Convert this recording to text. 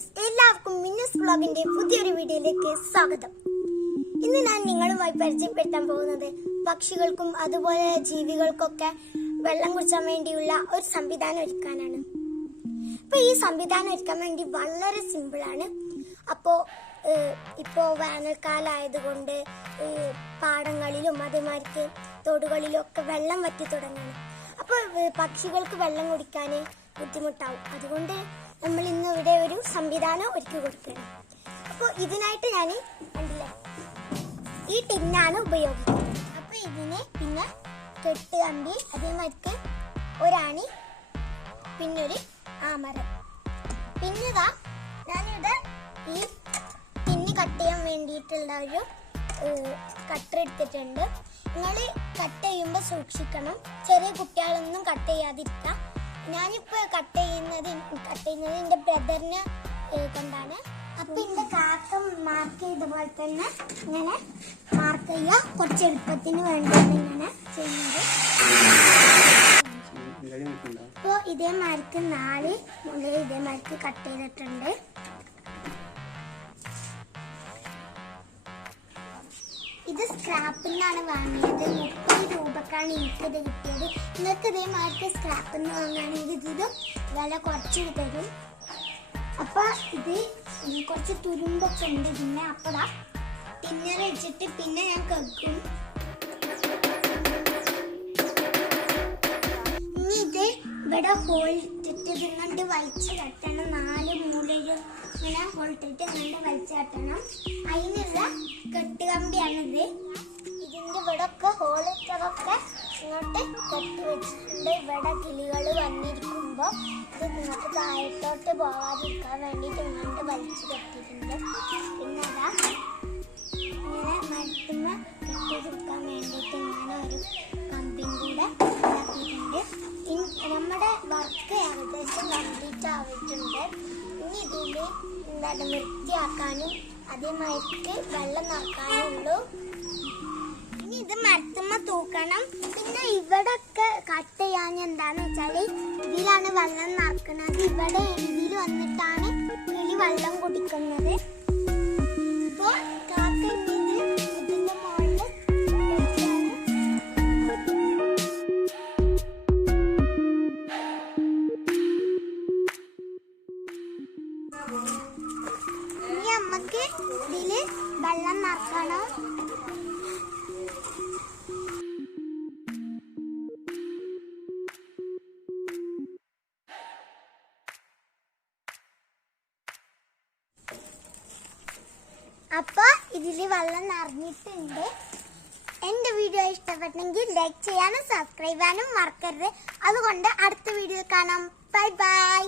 Friends, എല്ലാവർക്കും മിന്നസ് വ്ലോഗിന്റെ പുതിയൊരു വീഡിയോയിലേക്ക് സ്വാഗതം. ഇന്ന് ഞാൻ നിങ്ങളുമായി പരിചയപ്പെടുത്താൻ പോകുന്നത് പക്ഷികൾക്കും അതുപോലെ ജീവികൾക്കൊക്കെ വെള്ളം കുടിക്കാൻ വേണ്ടിയുള്ള ഒരു സംവിധാനം ഒരുക്കാനാണ്. അപ്പൊ ഈ സംവിധാനം ഒരുക്കാൻ വേണ്ടി വളരെ സിമ്പിളാണ്. ഇപ്പോ വേനൽക്കാലമായതുകൊണ്ട് പാടങ്ങളിലും അതേമാതിരി തോടുകളിലും ഒക്കെ വെള്ളം വറ്റി തുടങ്ങുന്നു. അപ്പോൾ പക്ഷികൾക്ക് വെള്ളം കുടിക്കാൻ ബുദ്ധിമുട്ടാവും. അതുകൊണ്ട് നമ്മൾ ഇന്ന് ഇവിടെ ഒരു സംവിധാനം ഒരുക്കി കൊടുക്കണം. അപ്പോൾ ഇതിനായിട്ട് ഞാൻ കണ്ടില്ലേ, ഈ ടിന്നാണ് ഉപയോഗിക്കുന്നത്. അപ്പോൾ ഇതിന് പിന്നെ കെട്ട് കമ്പി, അതേമാതിരി ഒരാണി, പിന്നെ ഒരു ആമരം. പിന്നെ ഞാനിവിടെ ഈ ടിന്ന് കട്ട് ചെയ്യാൻ വേണ്ടിയിട്ടുള്ള ഒരു കട്ടർ എടുത്തിട്ടുണ്ട്. നിങ്ങൾ കട്ട് ചെയ്യുമ്പോൾ സൂക്ഷിക്കണം, ചെറിയ കുട്ടികളൊന്നും കട്ട് ചെയ്യാതിരിക്കാം. ഞാനിപ്പോൾ കട്ട് ചെയ്യുന്നത് എൻ്റെ ബ്രദറിനെ കൊണ്ടാണ്. അപ്പൊ എൻ്റെ കാക്ക മാർക്ക് ചെയ്ത പോലെ തന്നെ ഇങ്ങനെ മാർക്ക് ചെയ്യുക. കുറച്ച് എളുപ്പത്തിന് വേണ്ടിയാണ് ഇങ്ങനെ ചെയ്യുന്നത്. അപ്പോൾ ഇതേമാതിരിക്ക് 4 മുതൽ ഇതേമാതിരിക്ക് കട്ട് ചെയ്തിട്ടുണ്ട്. ഇത് സ്ക്രാപ്പിൽ നിന്നാണ് വാങ്ങിയത്. 30 രൂപക്കാണ് എനിക്കിത് കിട്ടിയത്. നിങ്ങൾക്ക് ഇതേമാതിരി സ്ക്രാപ്പിൽ നിന്ന് വാങ്ങുകയാണെങ്കിൽ ഇത് വില കുറച്ച് തരും. അപ്പൊ ഇത് കുറച്ച് തുരുമ്പൊക്കെ ഉണ്ട്. പിന്നെ അപ്പതാ ടിന്നർ വെച്ചിട്ട് പിന്നെ ഞാൻ കെക്കും. ഇനി ഇത് ഇവിടെ ഹോൾ ഇട്ടിട്ട് ഇങ്ങോട്ട് വലിച്ചു കെട്ടണം. 4 മൂലയിലും ഇങ്ങനെ ഹോൾ ഇട്ടിട്ട് ഇങ്ങോട്ട് വലിച്ചു കെട്ടണം. അതിനുള്ള കെട്ടുകമ്പിയാണിത്. ഇതിൻ്റെ ഇവിടെ ഒക്കെ ഹോൾ ഇട്ടതൊക്കെ ഇങ്ങോട്ട് കെട്ടി വെച്ചിട്ടുണ്ട്. ഇവിടെ കിളികൾ വന്നിരിക്കുമ്പോൾ ഇത് നിങ്ങൾക്ക് താഴത്തോട്ട് പോകാതിരിക്കാൻ വേണ്ടിയിട്ട് ഇങ്ങോട്ട് വലിച്ചു കെട്ടിയിട്ടുണ്ട്. പിന്നെ അതാ ഇങ്ങനെ മരത്തുമ്മ കെട്ടിയിരിക്കാൻ വേണ്ടിയിട്ട് ഇങ്ങനെ ഒരു കമ്പിയും കൂടെ ഉണ്ടാക്കിയിട്ടുണ്ട്. നമ്മുടെ വർക്ക് ഏകദേശം കംപ്ലീറ്റ് ആയിട്ടുണ്ട്. ഇനി ഇതിൽ എന്താണ് വൃത്തിയാക്കാനും അതേമാതിരി വെള്ളം നിറക്കാനുള്ളൂ. ഇനി ഇത് മരത്തുമ്മ തൂക്കണം. പിന്നെ ഇവിടെ ഒക്കെ കട്ട് ചെയ്യാൻ എന്താന്ന് വെച്ചാല് ഇതിലാണ് വെള്ളം നിറക്കുന്നത്. ഇവിടെ ഇതിൽ വന്നിട്ടാണ് കിളി വെള്ളം കുടിക്കുന്നത്. ഇപ്പോൾ കാക്ക ഇതിന്റെ മുകളിൽ ഇനി അമ്മക്ക് ഇതില് വെള്ളം നിറക്കണം. അപ്പൊ ഇതില് വെള്ളം നിറഞ്ഞിട്ടുണ്ട്. എന്റെ വീഡിയോ ഇഷ്ടപ്പെട്ടെങ്കിൽ ലൈക്ക് ചെയ്യാനും സബ്സ്ക്രൈബ് ചെയ്യാനും മറക്കരുത്. അതുകൊണ്ട് അടുത്ത വീഡിയോ കാണാം. Bye bye.